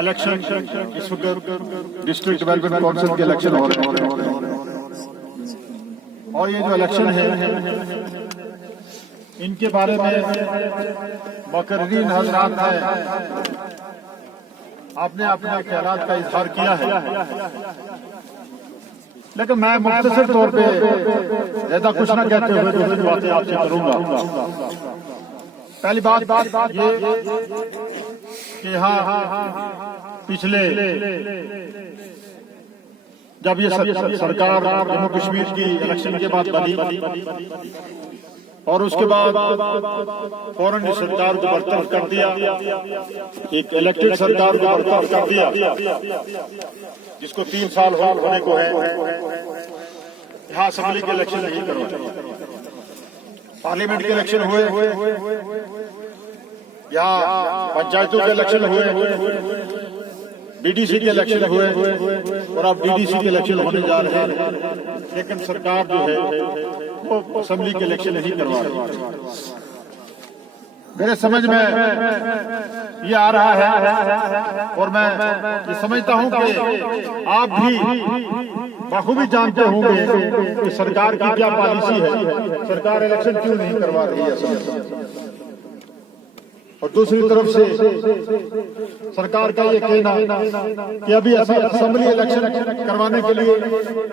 Election इस वक्त district development council के इलेक्शन हो रहे हैं और ये जो इलेक्शन है इनके बारे में मुकर्रीन हजरात ने आपने अपने ख्यालात का इजहार किया है, लेकिन मैं मुख्तसर तौर पे ज्यादा कुछ ना कहते हुए दूसरी बातें आपसे करूंगा। पहली बात ये कि यहाँ पिछले जब ये सरकार जम्मू कश्मीर की इलेक्शन के बाद बनी और उसके बाद फौरन इस सरकार को बर्तरफ कर दिया, एक इलेक्टेड सरकार को बर्तरफ कर दिया जिसको 3 साल होने को है। यहाँ असेंबली के इलेक्शन नहीं करवाए, पार्लियामेंट के इलेक्शन हुए, यहाँ पंचायतों के इलेक्शन हुए, बीडीसी के इलेक्शन हुए और अब डीडीसी के इलेक्शन होने जा रहे हैं, लेकिन सरकार जो है वो असेंबली के इलेक्शन नहीं करवा रही। मेरे समझ में ये आ रहा है और मैं ये समझता हूं कि आप भी बखूबी जानते होंगे कि सरकार की क्या पॉलिसी है, सरकार इलेक्शन क्यों नहीं करवा रही है। और दूसरी तरफ से सरकार का ये कहना कि अभी असेंबली इलेक्शन करवाने के लिए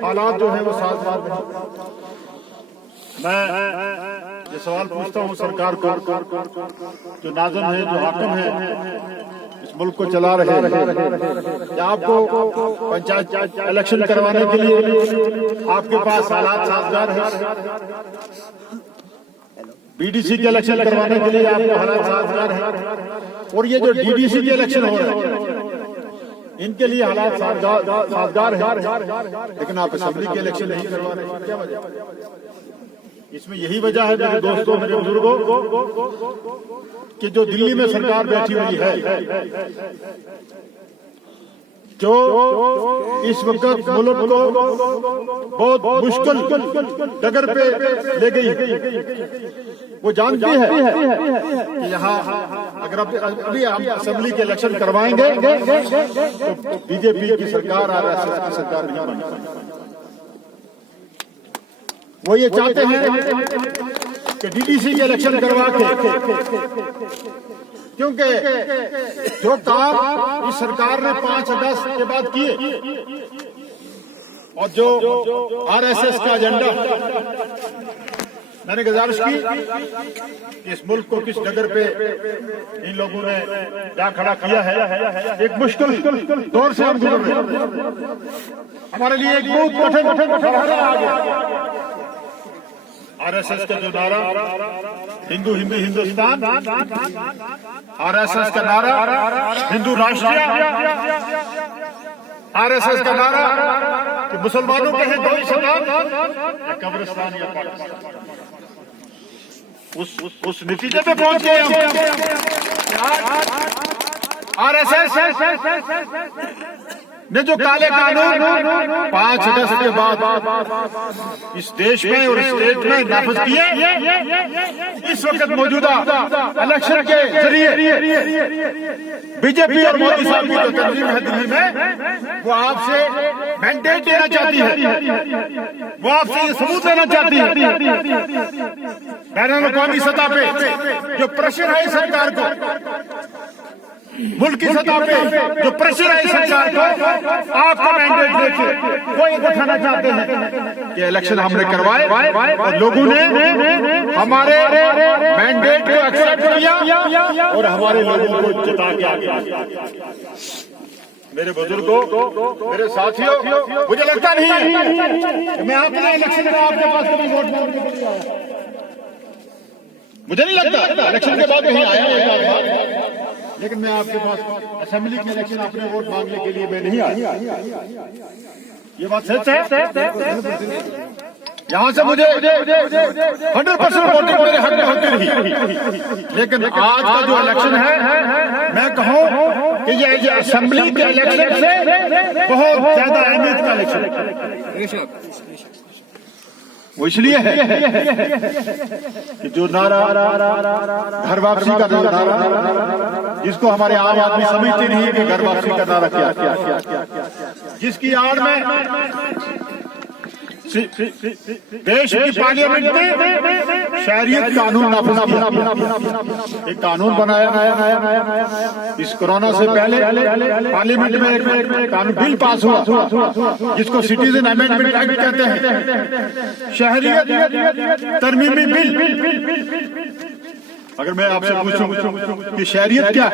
हालात जो है वो साजगार नहीं। मैं ये सवाल पूछता हूँ सरकार को, जो नाज़िम है, जो हाकिम है, इस मुल्क को चला रहे हैं, क्या आपको पंचायत इलेक्शन करवाने के लिए आपके पास हालात साजगार है? बीडीसी के इलेक्शन करवाने के लिए आपके हालात साजगार है? और ये जो डीडीसी के इलेक्शन हो रहे हैं इनके लिए हालात साजगार है, लेकिन आप असेंबली के इलेक्शन नहीं करवा रहे, क्या वजह? इसमें यही वजह है मेरे दोस्तों, मेरे बुजुर्गों, कि जो दिल्ली में सरकार बैठी हुई है, जो इस वक्त मुल्क को बहुत मुश्किल डगर पे ले गई, वो जानती है कि यहाँ अगर अभी हम असेंबली के इलेक्शन करवाएंगे तो बीजेपी की सरकार, आरएसएस की सरकार नहीं बन पाएगी। वो ये चाहते हैं कि डीडीसी के इलेक्शन करवा के, क्योंकि जो काम इस सरकार ने 5 अगस्त के बाद किए और जो आरएसएस का एजेंडा, मैंने गुजारिश की कि इस मुल्क को किस डगर पे इन लोगों ने क्या खड़ा किया है। एक मुश्किल दौर से हम गुजर रहे हैं, हमारे लिए एक बहुत कठिन मरहला आ गया। आरएसएस का जो नारा हिंदू हिंदू हिंदुस्तान, आरएसएस का नारा हिंदू राष्ट्रीय, आरएसएस का नारा कि मुसलमानों के हैं 2 सलाम या कब्रिस्तान या पाकिस्तान, उस नतीजे पे पहुंच गए हम। आरएसएस ने जो काले कानून 5 अगस्त के बाद इस देश में और स्टेट में नाफिज किए, इस वक्त मौजूदा इलेक्शन के जरिए बीजेपी और मोदी साहब की जो तंजीम है दिल्ली में, वो आपसे मैंडेट देना चाहती है, वो आपसे ये सबूत देना चाहती है बैनुल अक़वामी सतह पे जो प्रेशर है सरकार को, मुल्क की सतह पे जो प्रेशर है सरकार को, आपका मैंडेट लेके वो ये दिखाना चाहते हैं कि इलेक्शन हमने करवाए और लोगों ने हमारे मैंडेट को एक्सेप्ट किया और हमारे लोगों को जिता के आगे। मेरे बुजुर्गों, मेरे साथियों, मुझे लगता नहीं है कि मैं अपने इलेक्शन में आपके पास कभी वोट मांगने के लिए आया, मुझे नहीं लगता इलेक्शन के बाद कहीं आया है, लेकिन मैं आपके पास असेंबली के इलेक्शन अपने वोट मांगने के लिए मैं नहीं आया। ये बात सच है। यहाँ से मुझे 100% वोटिंग मेरे हक में होती रही, लेकिन आज का जो इलेक्शन है, मैं कहूँ कि ये असेंबली के इलेक्शन से बहुत ज्यादा अहमियत का इलेक्शन है। वो इसलिए है कि जो नारा घर वापसी का नारा, जिसको हमारे आम आदमी समझते नहीं है कि घर वापसी का नारा क्या, जिसकी आड़ में देश की पार्लियामेंट में शहरियत कानून नाफिज, एक कानून बनाया इस कोरोना से पहले पार्लियामेंट में एक कानून बिल पास हुआ जिसको सिटीजन अमेंडमेंट एक्ट कहते हैं, शहरियत तरमीमी बिल। अगर मैं आपसे पूछूं कि शहरियत क्या,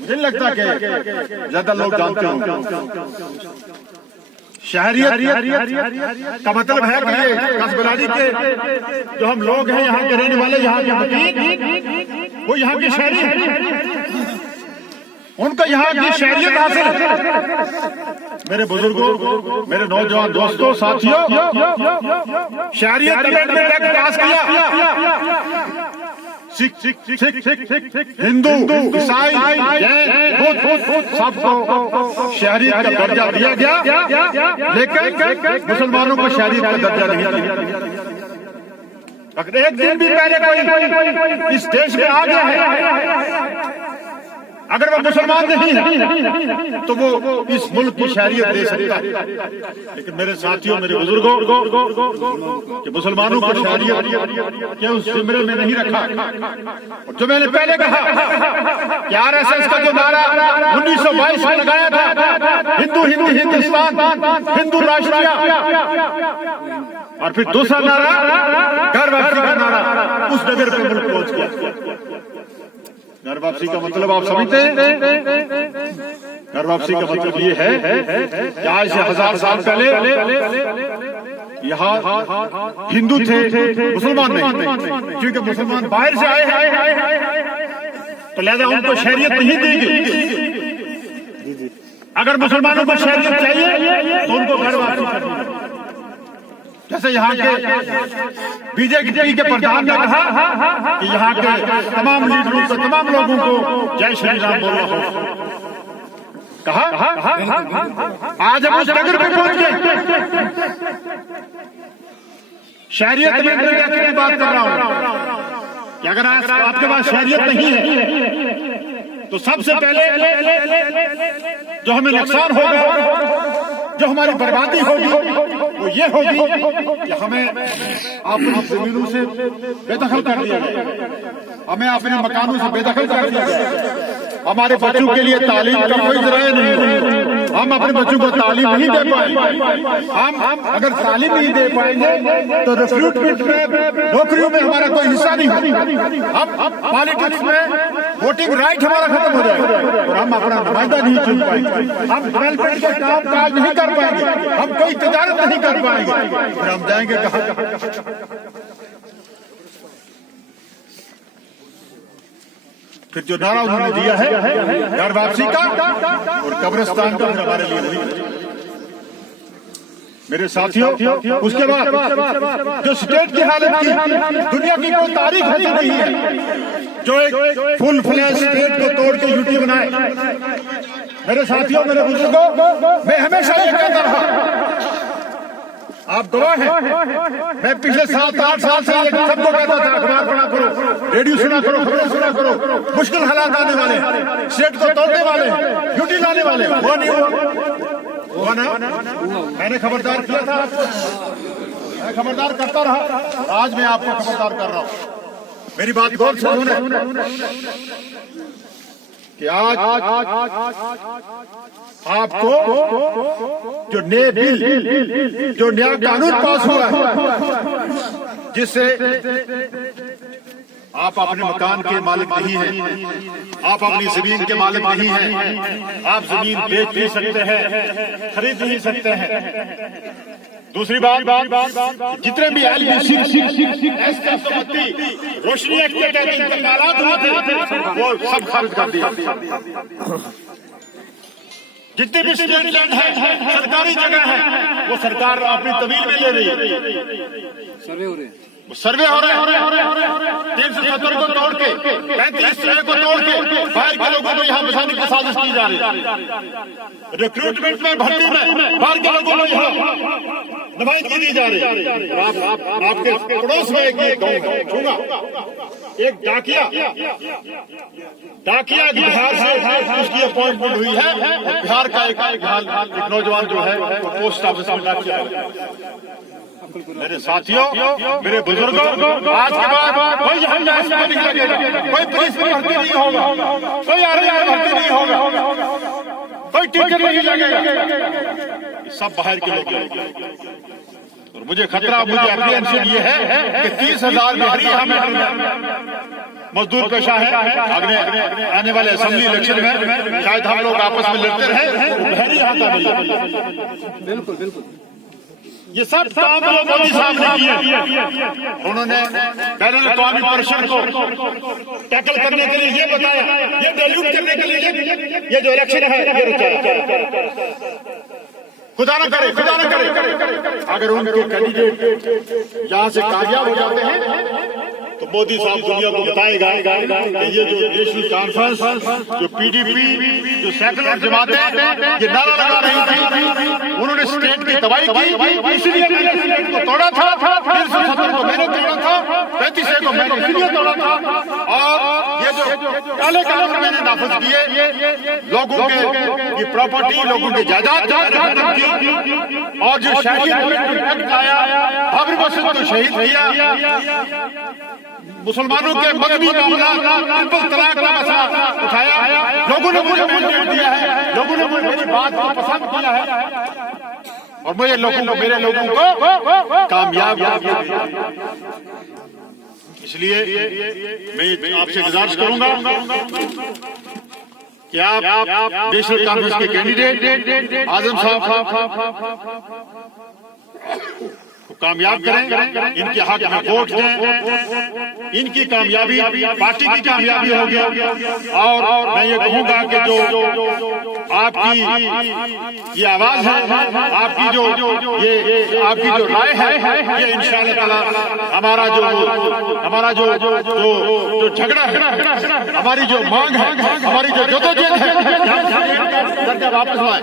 मुझे नहीं लगता कि ज्यादा लोग जानते होंगे। शहरियत का मतलब है कि ये कसबलारी के जो हम लोग हैं, यहाँ के रहने वाले, यहाँ के वकील, वो यहाँ के शहरी हैं, उनको यहाँ की शहरियत हासिल है। मेरे बुजुर्गों, मेरे नौजवान दोस्तों, साथियों, शहरियत अमेंडमेंट एक्ट पास किया। सिख, हिंदू, ईसाई, सबको शहरियत का दर्जा दिया गया, लेकिन मुसलमानों को शहरियत का दर्जा नहीं दिया। अगर एक दिन भी पहले कोई इस देश में आ गया है, अगर वो मुसलमान नहीं है तो वो इस मुल्क की शहरियत दे सकता है। लेकिन मेरे साथियों, मेरे बुजुर्गों, कि मुसलमानों को शहरियत क्या उस जिम्मे में नहीं रखा। और जो मैंने पहले कहा कि आरएसएस का जो नारा 1922 में लगाया था, हिंदू हिंदुस्तान, हिंदू राष्ट्रीय, और फिर दूसरा नारा घर वापसी का नारा, उस नगर पे मुल्क पहुंच गया। घर वापसी का मतलब आप समझते हैं? घर वापसी का मतलब ये है कि आज से 1000 साल पहले यहाँ हिंदू थे, मुसलमान नहीं, क्योंकि मुसलमान बाहर से आए हैं तो लिहाजा उनको शहरियत नहीं देगी। अगर मुसलमानों को शहरियत चाहिए तो उनको घर वापसी करनी है। जैसे यहाँ के बीजेपी के प्रधान ने कहा कि यहाँ के तमाम लीडरों को, तमाम लोगों को जय श्री राम बोलना हो, कहा आज हम उस नगर पे पहुंच गए। शहरियत अमेंडमेंट की बात कर रहा हूं कि अगर आपके पास शहरियत नहीं है तो सबसे पहले जो हमें नुकसान होगा, जो हमारी बर्बादी होगी, वो ये होगी कि हमें अपनी जमीनों से बेदखल कर दिया गया, हमें अपने मकानों से बेदखल कर दिया गया। हमारे बच्चों के लिए तालीम का कोई जरिया नहीं है, हम अपने बच्चों को तालीम नहीं दे पाएंगे। हम अगर तालीम नहीं दे पाएंगे तो रिक्रूटमेंट में, नौकरियों में हमारा कोई हिस्सा नहीं होगा। हम पॉलिटिक्स में वोटिंग राइट हमारा खत्म हो जाएगा और हम अपना नुमाइंदा नहीं चुन पाएंगे, हम डेवलपमेंट के काम काज नहीं कर पाएंगे, हम कोई तजारत नहीं कर पाएंगे, फिर हम जाएंगे कहाँ? फिर जो नारा उन्होंने दिया है घर वापसी का और कब्रिस्तान का, हमारे लिए नहीं। मेरे साथियों, उसके बाद जो स्टेट की हालत की दुनिया की कोई तारीख ऐसी नहीं है जो एक फुल फ्लैश स्टेट को तोड़ के यूटी बनाए। मेरे साथियों, मेरे बुजुर्गों, मैं हमेशा ये कहता रहा, आप गवाह हैं, मैं पिछले 7-8 साल से ये सबको कहता था, अखबार पढ़ा करो, रेडियो सुना करो, खबरें सुना करो, मुश्किल हालात आने वाले, स्टेट को तोड़ने वाले, यूटी लाने वाले, वो नहीं हुआ ना। मैंने खबरदार किया था आपको, मैं खबरदार करता रहा, आज मैं आपको खबरदार कर रहा हूँ। मेरी बात गौर से सुने कि आज आपको जो नए बिल, जो नया कानून पास हुआ है, जिससे आप अपने मकान के मालिक नहीं हैं, आप अपनी जमीन के मालिक नहीं हैं, आप जमीन बेच नहीं सकते हैं, खरीद नहीं सकते हैं। दूसरी बात, जितने भी रोशनी एक्ट के तहत इंतकालात हुए थे वो सब खारिज कर दिया। जितने भी स्टेट लैंड है, सरकारी जगह है, वो सरकार अपनी तवील में ले रही है। सर्वे हो रहे हैं, सर्वे हो रहे हैं। 370 को तोड़ के, 35 को तोड़ के बाहर के लोगों को यहाँ बसाने की साजिश की जा रही है। रिक्रूटमेंट में, भर्ती में बाहर के लोगों को यहाँ नुमाइंदगी दी जा रही है। आपके पड़ोस में एक गाँव छूंगा, एक डाकिया बिहार से उसकी अपॉइंटमेंट हुई है। बिहार का एक नौजवान जो है वो पोस्ट ऑफिस में डाकिया। मेरे साथियों, मेरे बुजुर्गों, आज के बाद कोई नहीं लगेगा, कोई पुलिस में भर्ती नहीं होगा, कोई आर्मी में भर्ती नहीं होगा, कोई टिकट नहीं लगेगा, सब बाहर के लोग लगेंगे। और मुझे खतरा, मुझे अप्रीहेंशन ये है कि 30,000 बिहारी हमें मजदूर पेशा है। आने वाले असेंबली इलेक्शन में शायद हम लोग आपस में लड़ते रहे, बिहारी यहाँ का नहीं। बिल्कुल बिल्कुल, ये सब काम मोदी साहब ने किया। उन्होंने बैनुल-अक़वामी प्रेशर को टैकल करने के लिए ये बताया, ये डाइल्यूट करने के लिए ये जो इलेक्शन है ये रुकाया। खुदा न करे अगर उनके कैंडिडेट यहाँ से कामयाब हो जाते हैं तो मोदी साहब दुनिया को बताएगा कि ये जो नेशनल कॉन्फ्रेंस, जो PDP, जो सेकुलर जमातें ये नारा लगा रही थी, उन्होंने स्टेट की तबाही की, इसलिए मैंने स्टेट को तोड़ा था। 370 को मैंने तोड़ा था, 35 को मैंने इसलिए तोड़ा था। और ये जो काले कानून मैंने नाफिज किए, लोगों की प्रॉपर्टी, लोगों की जायदाद की, और जो शहीद एक्ट लाया, बाबरी मस्जिद को शहीद किया, मुसलमानों के मजहबी मामला, ट्रिपल तलाक का मसला उठाया, लोगों ने मुझे मैंडेट दिया है, लोगों ने मेरी बात को पसंद किया है और मेरे लोगों को कामयाब किया। इसलिए मैं आपसे गुजारिश करूंगा कि आप नेशनल कांग्रेस के कैंडिडेट आजम साहब को कामयाब करें, इनके हक में वोट दें, इनकी कामयाबी पार्टी की कामयाबी होगी। और मैं ये कहूंगा कि जो आपकी ये आवाज है, आपकी जो राय है, ये इंशाअल्लाह ताला हमारा जो झगड़ा है, हमारी जो मांग है, हमारी जो जदोजहद है, दर्जा वापस लाए,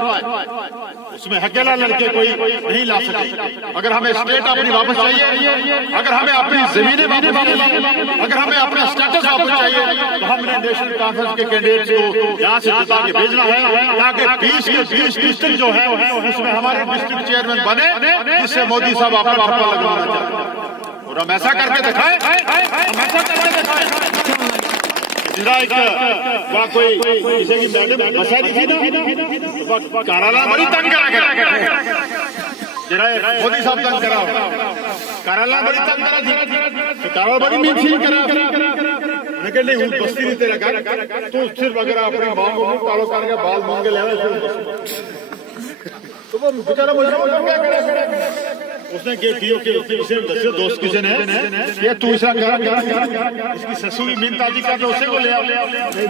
उसमें अकेला लड़के कोई नहीं ला सके। अगर हमें स्टेट अपनी वापस चाहिए, अगर हमें अपनी जमीनें वापस चाहिए, अगर हमें अपना स्टेटस वापस चाहिए, तो हमने नेशनल कॉन्फ्रेंस के कैंडिडेट्स को यहाँ से जिता के भेजना है, ताकि 20 के 20 डिस्ट्रिक्ट जो है उसमें हमारे डिस्ट्रिक्ट चेयरमैन बने, जिससे मोदी साहब अपना पक्का लगवाना चाहते हैं। और हम ऐसा करके दिखाएं, कोई जैसे कि मैडम बसारी थी ना, कराला बड़ी तंग करा मोदी साहब तंग करा, कराला बड़ी तंग करा थी, कराला बड़ी मीठी करा, लेकिन नहीं बस्ती नहीं तेरा कर, तो सिर्फ अगर अपने मांगो कालो करके बाल मांगे ले तो वो बेचारा मुझे उसने दोस्त किसी ने तू ऐसा करा, इसकी ससुरी मीनताजी का जो उसे को ले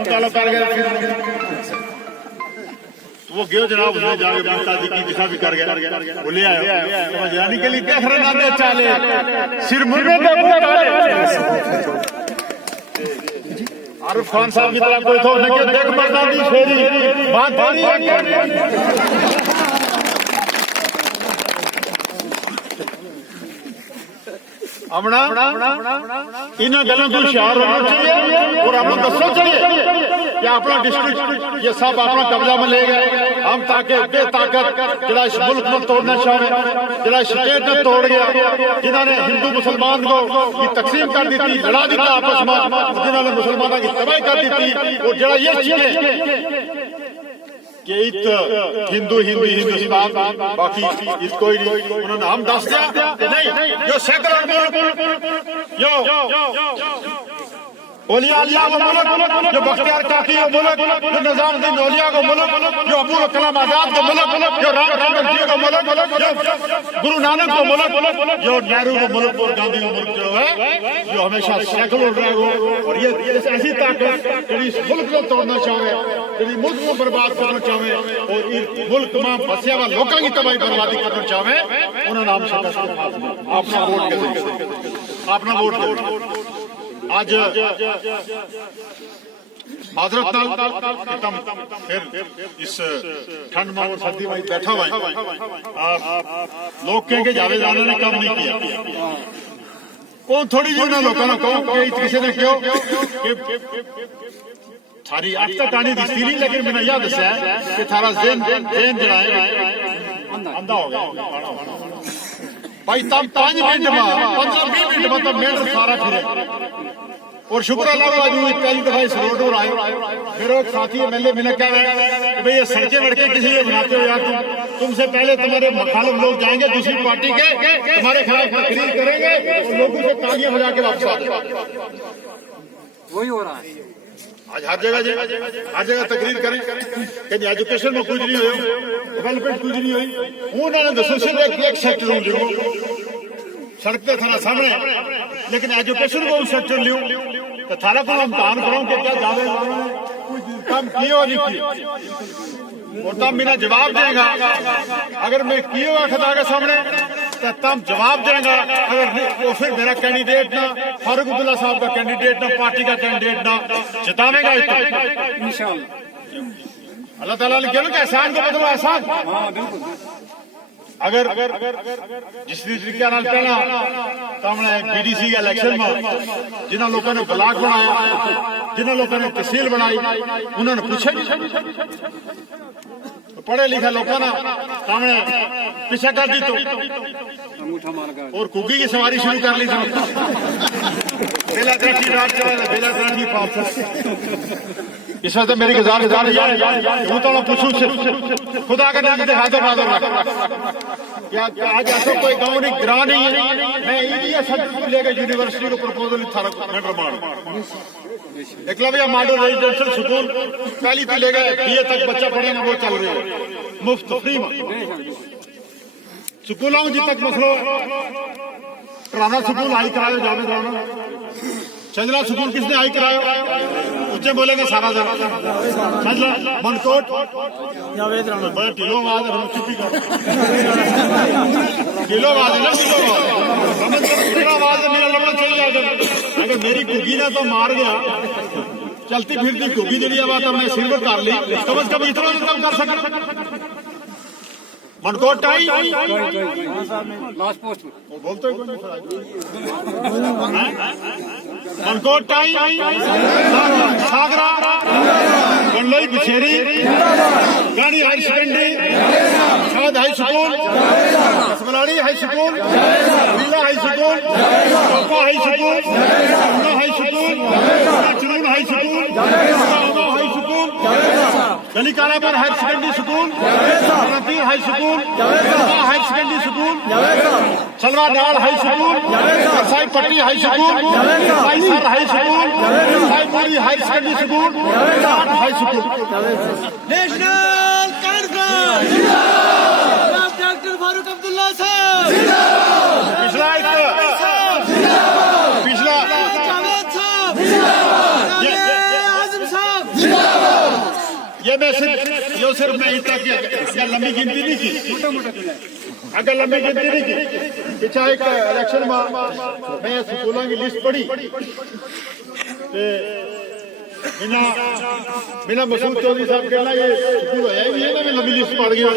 कालो कर गया, वो गयो जनाब, उसने जाके मीनताजी की दिशा भी कर गया, वो ले आया जाने के लिए देख रहे ना दे चाले सिर मुर्गे आरिफ खान साहब की तरह कोई तो देख मरना दी फेरी बात थोड़ी है। हमना इन गलों को होशियार होना चाहिए और हमें दसना चाहिए कि अपना डिस्ट्रिक्ट ये सब अपना कब्जा में ले गए हम, ताकि बेताकत जरा इस मुल्क में तोड़ना चाहे, जरा स्टेट में तोड़ गया, जिन्होंने हिंदू मुसलमान को की तकसीम कर दी थी, लड़ा दी था आपस में, जिन्होंने मुसलमानों की तबाही कर दी थी, और जरा ये चीजें कि हिंदू हिंदुस्तान बाकी इसको ही नहीं, उन्होंने हम दस दिया नहीं, जो सेकुलर जो औलिया अलिया को मुल्क, जो बख्तियार काकी को मुल्क, जो निजामुद्दीन औलिया को मुल्क, जो अबुल कलाम आजाद को मुल्क, जो रामचंद्र जी को मुल्क, जो गुरु नानक को मुल्क, जो नेहरू को मुल्क और गांधी को मुल्क जो है, जो हमेशा सेकुलर रहे हो। और ये ऐसी ताकत जो इस मुल्क को तोड़ना चाहे, जो मुल्क को बर्बाद करना चाहे और इस मुल्क में बसे हुए लोगों की तबाही बर्बादी करना चाहे, उन्होंने नाम से अपना वोट कैसे, अपना वोट आज माजरत एकदम फिर इस ठंड में और सर्दी में बैठा हुआ है। लोग कहेंगे जावेद राणा ने काम नहीं किया। वो थोड़ी जी उन्होंने लोगों ने कहो कि किसी ने क्यों थारी अब तक कहानी दिखती नहीं, लेकिन मैंने यह दसा कि थारा जेन जरा अंधा हो गया भाई। तब 5 मिनट में 15-20 मिनट में तब मेरे सारा फिरे। और शुक्र अल्लाह का आज पहली दफा इस रोड पर आए। मेरा एक साथी एमएलए मैंने कहा है कि भाई ये सड़कें वड़कें किसी लिए बनाते हो यार, तुमसे पहले तुम्हारे मुखालिफ लोग जाएंगे दूसरी पार्टी के, तुम्हारे खिलाफ तकरीर करेंगे और लोगों से तालियां बजा के वापस आ जाएंगे। वही हो रहा है आज हर जगह तकरीर करें कि एजुकेशन में कुछ नहीं हो, डेवलपमेंट कुछ नहीं हुई। उन्होंने तो सोशल एक सेक्टर लियो सड़क पे थारा सामने, लेकिन एजुकेशन को उस सेक्टर लियो तो थारा को हम काम करो कि क्या जावे कुछ काम किए नहीं किए। और तब मेरा जवाब देगा, अगर मैं किए हुआ खता के सामने तो तब जवाब देगा। अगर वो फिर मेरा कैंडिडेट ना फारूक अब्दुल्ला साहब का कैंडिडेट ना पार्टी का कैंडिडेट ना जितावेगा इंशाअल्लाह। अल्लाह ताला ने कहा एहसान को बदलो एहसान। अगर जिस तरीके पहला तो हमने बीडीसी के इलेक्शन में जिन्होंने लोगों ने ब्लॉक बनाया, जिन्होंने लोगों ने तहसील बनाई, उन्होंने पूछे पढ़े लिखे लोगों ने सामने पीछे कर दी तो और कुकी की सवारी शुरू कर ली। इस वक्त मेरी गुजारिश हूँ तो पूछूं खुदा का नाम हाजिर हाजिर क्या आज ऐसा कोई गाँव नहीं ग्राह नहीं है मैं सर्टिफिकेट लेकर यूनिवर्सिटी को proposal Eklavya model residential school पहली तो ले गए BA तक बच्चा पढ़ेगा वो चल रही है मुफ्त फ्री में। स्कूलों जी तक मसलो पुराना स्कूल हाई करायो जावेद राणा, चंदला स्कूल किसने हाई करायो उच्चे बोलेंगे सारा जरा मनकोट जावेद राणा बड़ा किलो आवाज है चुप्पी कर किलो आवाज है ना किलो आवाज है मेरा लड़ना चल जाएगा। अगर मेरी कुकी ने तो मार गया चलती फिरती कुकी जी आवाज हमने सिल्वर कर ली कम से कम इतना कम कर सका। मनकोट टाई लास्ट पोस्ट बोलते मनकोट टाई सागरा गंडोई बिछेरी गाड़ी हाई सेकेंडरी शाद हाई स्कूल असमलाड़ी हाई स्कूल नीला हाई स्कूल टोपा हाई स्कूल हाई स्कूल चुरून हाई स्कूल हाई स्कूल गली कालापुर higher secondary school high school higher secondary school सलवा डाल हाई स्कूल साई पट्टी हाई स्कूल साई सर हाई स्कूल साई पूरी higher secondary school high school. National Conference doctor Farooq Abdullah साहब पिछला जावेद साहब आजम साहब ये मैं सिर्फ मैं इतना किया लंबी गिनती नहीं की अगर लंबी गिनती नहीं की पिछा एक इलेक्शन में मैं स्कूलों की लिस्ट पढ़ी बिना मसूद चौधरी साहब कहना ये स्कूल होया ही है ना मैं लंबी लिस्ट पढ़ गया।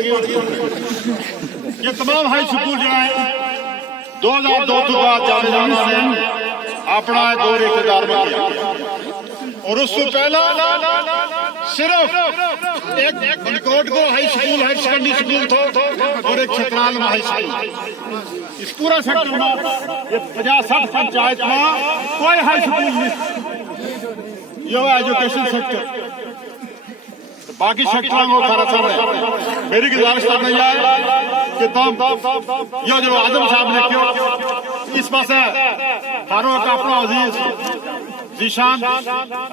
ये तमाम हाई स्कूल जो है 2002 के बाद जावेद राणा ने अपना दौर इक़्तिदार में किया और उससे पहला सिर्फ एक मनकोट को high school higher secondary school था और एक छतराल में हाई स्कूल। इस पूरा सेक्टर में ये 50-60 पंचायत में कोई हाई स्कूल नहीं, ये एजुकेशन सेक्टर बाकी सेक्टर को सारा चल रहा है। मेरी गुजारिश करना यह है कि तुम ये जो आजम साहब ने क्यों इस पास फारूक का अपना अजीज जीशान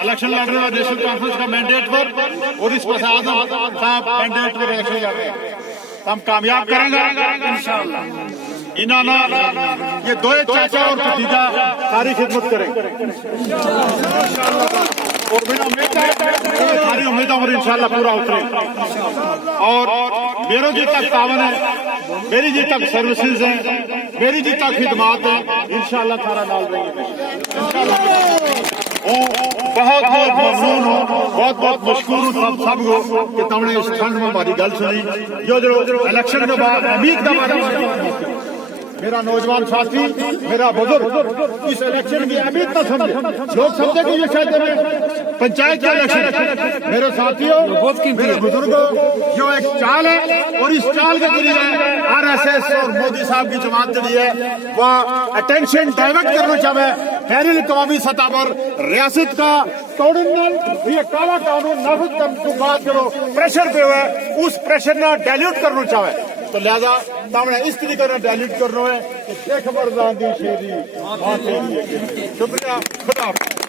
इलेक्शन लड़ रहे हैं नेशनल कॉन्फ्रेंस का मैंडेट पर और इस पास आजम साहब मैंडेट पर इलेक्शन लड़ रहे हैं हम कामयाब करेंगे इंशाअल्लाह। इन्होंने ये दो चाचा और भतीजा सारी खिदमत करेंगे और मेरा सारी उम्मीदों पर इंशाल्लाह पूरा उतरेगा और मेरे जी तक तावन है, मेरी जी तक सर्विसेज है, मेरी जी तक खिदमात है इंशाल्लाह सारा डाल देंगे इंशाल्लाह। बहुत बहुत ममनून हूँ, बहुत बहुत मशकूर हूँ सब को कि तुमने इस ठंड में हमारी गल सुनी। जो इलेक्शन के बाद उम्मीद का बारे में मेरा नौजवान साथी, मेरा बुजुर्ग इस इलेक्शन की अहमियत न समझे। लोग समझे कि ये शायद पंचायत का इलेक्शन। मेरे साथियों, मेरे बुजुर्गों, जो एक चाल है और इस चाल के जरिए RSS और मोदी साहब की जमात के लिए वह अटेंशन डाइवर्ट करना चाहे बैनुल अक़वामी सतह पर रियासत का टोर्डिनल ये काला कानून नाफिज करने की बात करो, प्रेशर पे हुआ उस प्रेशर ना डायल्यूट करना चाहे। तो लिहाजा तामने इस तरीके से डायल्यूट करना है कि शेख मर्दान दी शेरी। शुक्रिया, खुदा हाफ़िज़।